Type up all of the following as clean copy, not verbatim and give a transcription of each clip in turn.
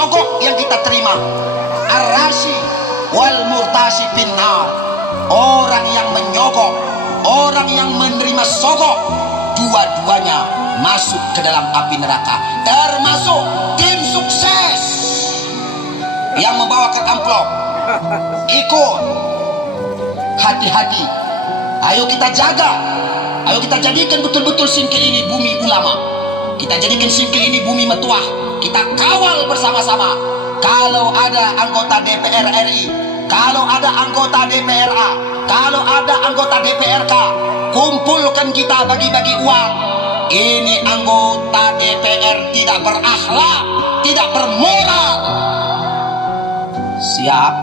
sogok yang kita terima. Ar-rashi wal murtashi finnar. Orang yang menyogok, orang yang menerima sogok, dua-duanya masuk ke dalam api neraka. Termasuk tim sukses yang membawakan amplop. Ikut, hati-hati. Ayo kita jaga, ayo kita jadikan betul-betul Singkil ini bumi ulama. Kita jadikan Singkil ini bumi metuah. Kita kawal bersama-sama. Kalau ada anggota DPR RI, kalau ada anggota DPRA, kalau ada anggota DPRK, kumpulkan kita bagi-bagi uang. Ini anggota DPR tidak berakhlak, tidak bermoral. Siap?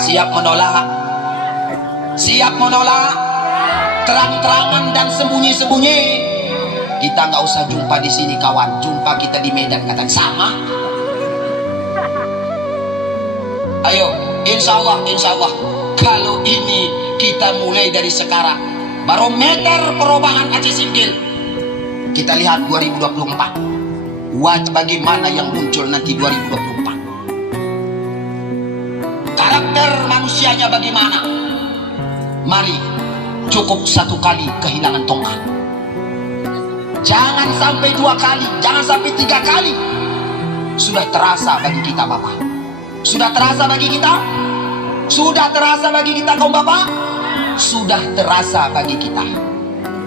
Siap menolak? Siap menolak? Terang-terangan dan sembunyi-sembunyi. Kita nggak usah jumpa di sini kawan, jumpa kita di Medan, kata sama. Ayo, insya Allah, kalau ini kita mulai dari sekarang, barometer perubahan Aceh Singkil. Kita lihat 2024, wajah bagaimana yang muncul nanti 2024. Karakter manusianya bagaimana? Mari, cukup satu kali kehilangan tongkat. Jangan sampai 2 kali, jangan sampai 3 kali. Sudah terasa bagi kita Bapak? Sudah terasa bagi kita? Sudah terasa bagi kita kaum Bapak? Sudah terasa bagi kita.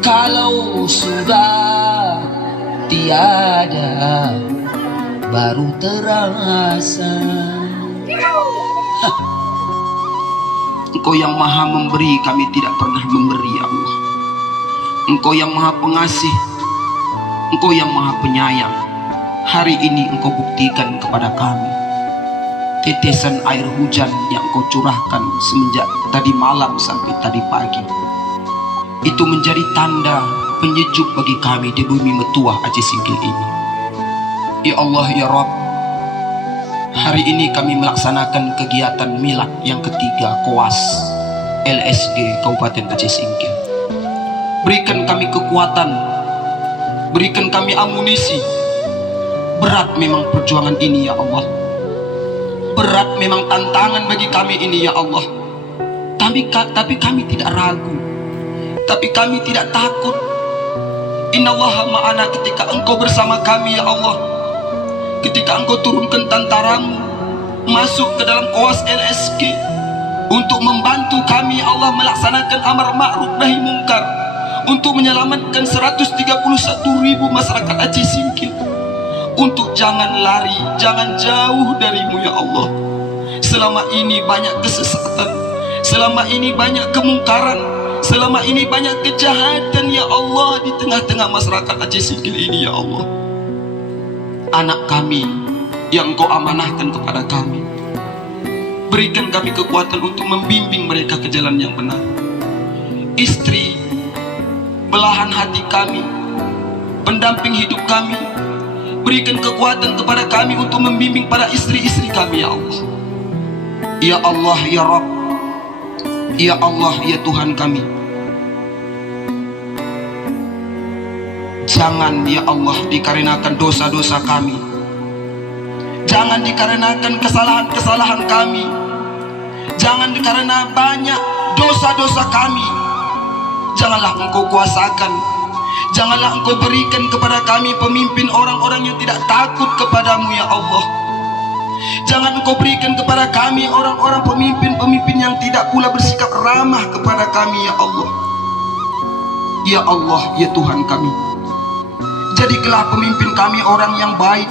Kalau sudah tiada, baru terasa. Engkau yang maha memberi, kami tidak pernah memberi ya Allah. Engkau yang maha pengasih, Engkau yang maha penyayang. Hari ini Engkau buktikan kepada kami tetesan air hujan yang Engkau curahkan semenjak tadi malam sampai tadi pagi. Itu menjadi tanda penyejuk bagi kami di bumi metuah Aceh Singkil ini. Ya Allah ya Rabb, hari ini kami melaksanakan kegiatan milad yang ketiga Koas LSD Kabupaten Aceh Singkil. Berikan kami kekuatan, berikan kami amunisi. Berat memang perjuangan ini ya Allah, berat memang tantangan bagi kami ini ya Allah. Tapi kami tidak ragu, tapi kami tidak takut. Innallaha ma'ana, ketika Engkau bersama kami ya Allah. Ketika Engkau turunkan tentaramu masuk ke dalam Koas LSG untuk membantu kami ya Allah melaksanakan amar ma'ruf nahi mungkar, untuk menyelamatkan 131.000 masyarakat Aceh Singkil, untuk jangan lari, jangan jauh darimu ya Allah. Selama ini banyak kesesatan, selama ini banyak kemungkaran, selama ini banyak kejahatan ya Allah di tengah-tengah masyarakat Aceh Singkil ini ya Allah. Anak kami yang Engkau amanahkan kepada kami, berikan kami kekuatan untuk membimbing mereka ke jalan yang benar. Istri, belahan hati kami, pendamping hidup kami, berikan kekuatan kepada kami untuk membimbing para istri-istri kami ya Allah. Ya Allah ya Rabb, ya Allah ya Tuhan kami, jangan ya Allah dikarenakan dosa-dosa kami, jangan dikarenakan kesalahan-kesalahan kami, jangan dikarenakan banyak dosa-dosa kami, janganlah Engkau kuasakan, janganlah Engkau berikan kepada kami pemimpin orang-orang yang tidak takut kepadamu ya Allah. Jangan Engkau berikan kepada kami orang-orang pemimpin-pemimpin yang tidak pula bersikap ramah kepada kami ya Allah. Ya Allah ya Tuhan kami, jadikanlah pemimpin kami orang yang baik,